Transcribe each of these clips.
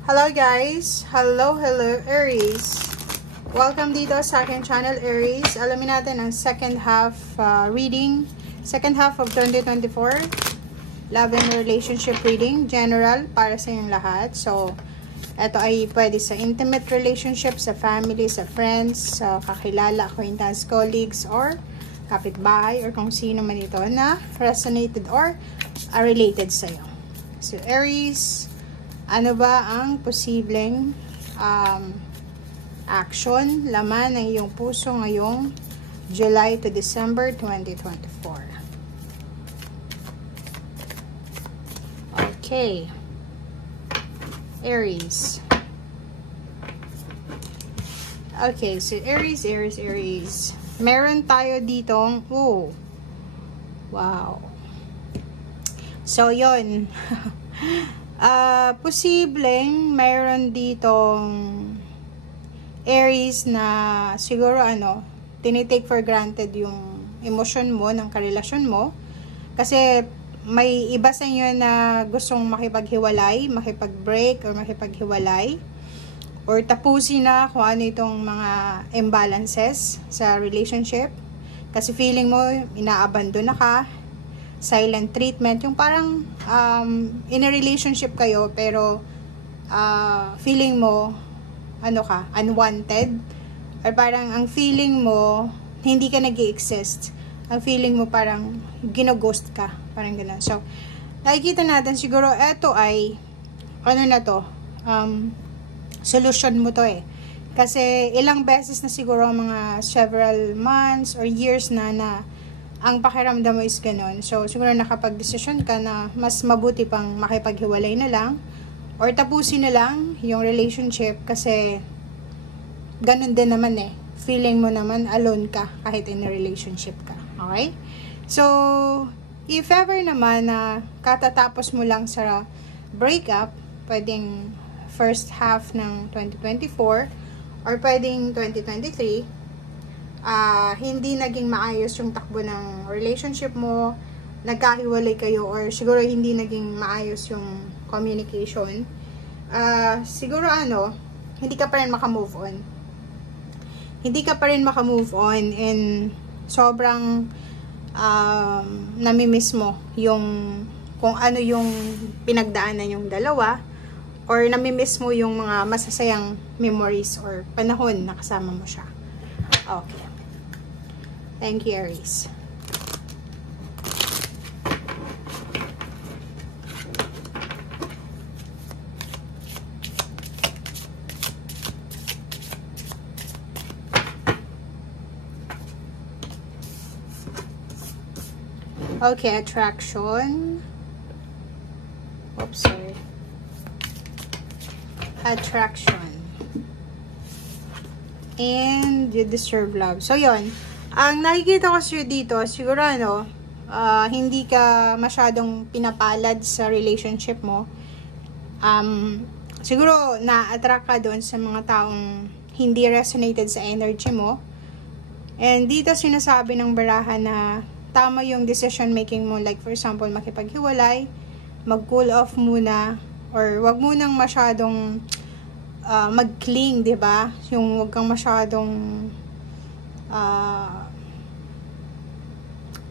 Hello guys! Hello Aries! Welcome dito sa aking channel Aries. Alamin natin ang second half reading. Second half of 2024. Love and relationship reading. General para sa inyong lahat. So, ito ay pwede sa intimate relationship, sa family, sa friends, sa kakilala, acquaintance, colleagues, or kapitbahay, or kung sino man ito na resonated or related sa'yo. So, Aries, ano ba ang posibleng action, laman ng iyong puso ngayong July to December 2024? Okay. Aries. Okay, so Aries. Meron tayo ditong, wow. So, yon. Posibleng mayroon ditong Aries na siguro tinitake for granted yung emosyon mo ng karelasyon mo. Kasi may iba sa inyo na gustong makipaghiwalay, makipag-break or makipaghiwalay. Or tapusin na kung ano itong mga imbalances sa relationship. Kasi feeling mo, inaabandon na ka, silent treatment, yung parang in a relationship kayo pero feeling mo unwanted, or parang ang feeling mo hindi ka nag-i-exist, ang feeling mo parang gino-ghost ka, parang gano'n. So nakikita natin siguro eto ay solution mo to kasi ilang beses na siguro, mga several months or years na ang pakiramdam mo is ganun. So, siguro nakapag-desisyon ka na mas mabuti pang makipaghiwalay na lang or tapusin na lang yung relationship kasi ganun din naman feeling mo naman alone ka kahit in a relationship ka. Okay? So, if ever naman na katatapos mo lang sa breakup, pwedeng first half ng 2024 or pwedeng 2023, hindi naging maayos yung takbo ng relationship mo, nagkahiwalay kayo, or siguro hindi naging maayos yung communication, siguro hindi ka pa rin makamove on. Hindi ka pa rin makamove on and sobrang namimiss mo yung kung ano yung pinagdaanan yung dalawa, or namimiss mo yung mga masasayang memories or panahon na kasama mo siya. Okay. Thank you, Aries. Okay, attraction. Oops, sorry. Attraction. And you deserve love. So, yon. Ang nakikita ko sa'yo dito, siguro hindi ka masyadong pinapalad sa relationship mo. Siguro na-attract ka doon sa mga taong hindi resonated sa energy mo. And dito sinasabi ng baraha na tama yung decision making mo. Like for example, makipaghiwalay, mag-cool off muna, or wag munang masyadong mag-cling, diba? Yung wag kang masyadong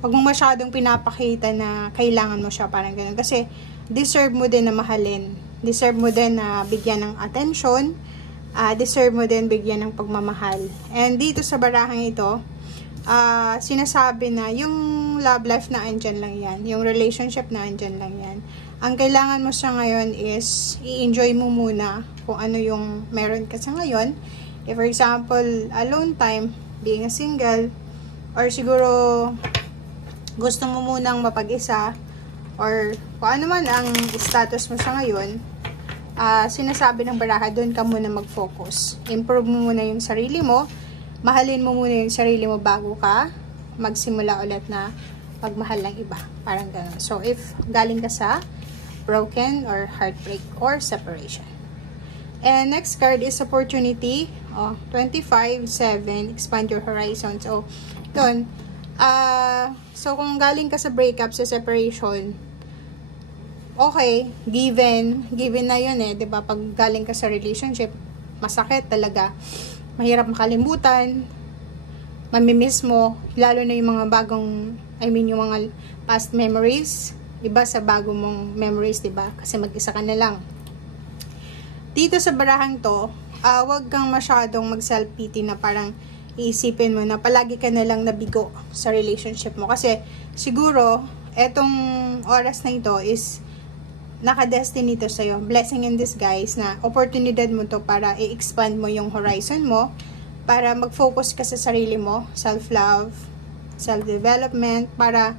wag mo masyadong pinapakita na kailangan mo siya, parang ganun. Kasi deserve mo din na mahalin, deserve mo din na bigyan ng attention, deserve mo din bigyan ng pagmamahal. And dito sa barahang ito, sinasabi na yung love life na andyan lang yan, yung relationship na andyan lang yan. Ang kailangan mo sa ngayon is i-enjoy mo muna kung ano yung meron ka sa ngayon. If for example, alone time, being a single, or siguro gusto mo munang mapag-isa, or kung ano man ang status mo sa ngayon, sinasabi ng baraha, doon ka muna mag-focus. Improve mo muna yung sarili mo, mahalin mo muna yung sarili mo bago ka magsimula ulit na pagmahal ng iba. Parang gano'n. So, if galing ka sa broken or heartbreak or separation. And next card is opportunity. 25-7, expand your horizon. So, doon, so kung galing ka sa breakup, sa separation, okay, given na yun eh, 'di ba? Pag galing ka sa relationship, masakit talaga. Mahirap makalimutan, mamimiss mo, lalo na yung mga bagong, yung mga past memories, iba sa bago mong memories, 'di ba? Kasi mag-isa ka na lang. Dito sa barahang to, wag kang masyadong mag-self-pity na parang iisipin mo na palagi ka na lang nabigo sa relationship mo. Kasi siguro, etong oras na ito is naka-destiny to sa'yo. Blessing in disguise na oportunidad mo to para i-expand mo yung horizon mo, para mag-focus ka sa sarili mo, self-love, self-development, para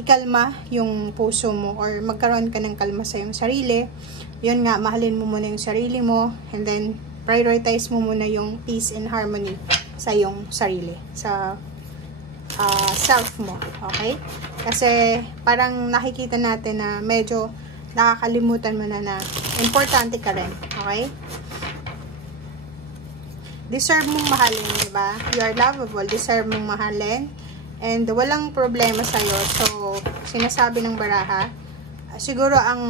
ikalma yung puso mo or magkaroon ka ng kalma sa iyong sarili. Yun nga, mahalin mo muna yung sarili mo and then prioritize mo muna yung peace and harmony sa iyong sarili, sa self mo, okay? Kasi parang nakikita natin na medyo nakakalimutan mo na importante ka rin, okay? Deserve mong mahalin, di ba? You are lovable, deserve mong mahalin, and walang problema sa'yo. So, sinasabi ng baraha, siguro ang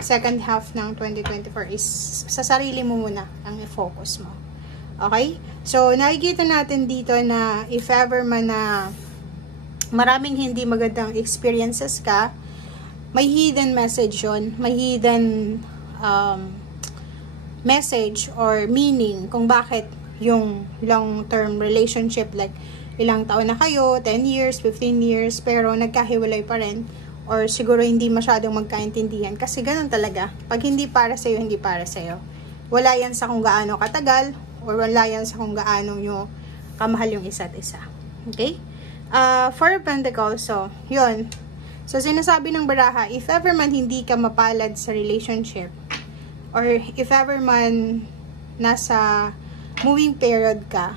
second half ng 2024 is sa sarili mo muna ang i-focus mo. Okay? So, nakikita natin dito na if ever man na maraming hindi magandang experiences ka, may hidden message yun, may hidden message or meaning kung bakit yung long-term relationship, like ilang taon na kayo, 10 years, 15 years, pero nagkahiwalay pa rin, or siguro hindi masyadong magkaintindihan, kasi ganun talaga. Pag hindi para sa'yo, hindi para sa'yo. Wala yan sa kung gaano katagal, or wala yan sa kung gaano nyo kamahal yung isa't isa. Okay? Four of Pentacles, so, yun. So, sinasabi ng baraha, if ever man hindi ka mapalad sa relationship, or if ever man nasa moving period ka,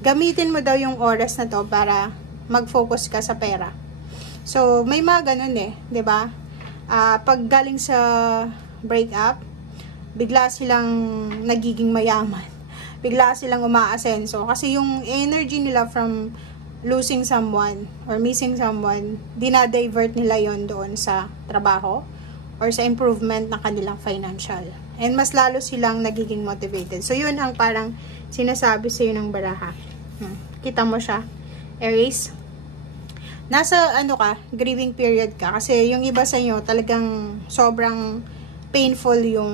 gamitin mo daw yung oras na to para mag-focus ka sa pera. So, may mga ganun eh, 'di ba? Pag galing sa breakup, bigla silang nagiging mayaman. Bigla silang umaasenso. Kasi yung energy nila from losing someone or missing someone, dinadivert nila yon doon sa trabaho or sa improvement ng kanilang financial. And mas lalo silang nagiging motivated. So, yun ang parang sinasabi sa'yo ng baraha. Kita mo siya, Aries? Nasa, grieving period ka. Kasi yung iba sa inyo, talagang sobrang painful yung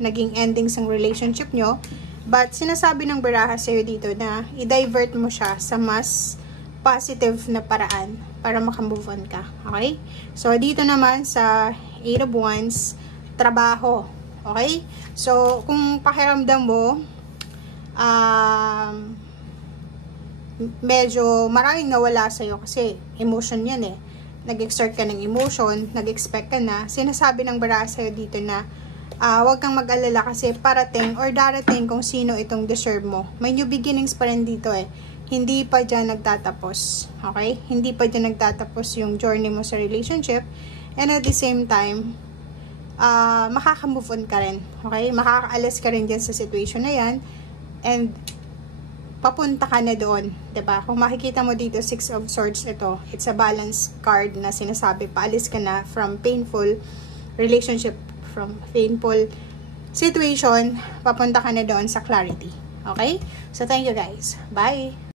naging endings ng relationship nyo. But, sinasabi ng baraha sa'yo dito na i-divert mo siya sa mas positive na paraan para makamove on ka. Okay? So, dito naman sa 8 of Wands, trabaho. Okay? So, kung pakiramdam mo, medyo maraming nawala sa'yo kasi emotion yan eh. Nag-exert ka ng emotion, nag-expect ka na. Sinasabi ng baraha sa'yo dito na huwag kang mag-alala kasi parating or darating kung sino itong deserve mo. May new beginnings pa rin dito eh. Hindi pa dyan nagtatapos. Okay? Hindi pa dyan nagtatapos yung journey mo sa relationship. And at the same time, makaka-move on ka rin. Okay? Makakaalis ka rin dyan sa situation na yan. And papunta ka na doon. Diba? Kung makikita mo dito, 6 of Swords ito. It's a balance card na sinasabi, paalis ka na from painful relationship, from painful situation, papunta ka na doon sa clarity. Okay? So, thank you guys. Bye!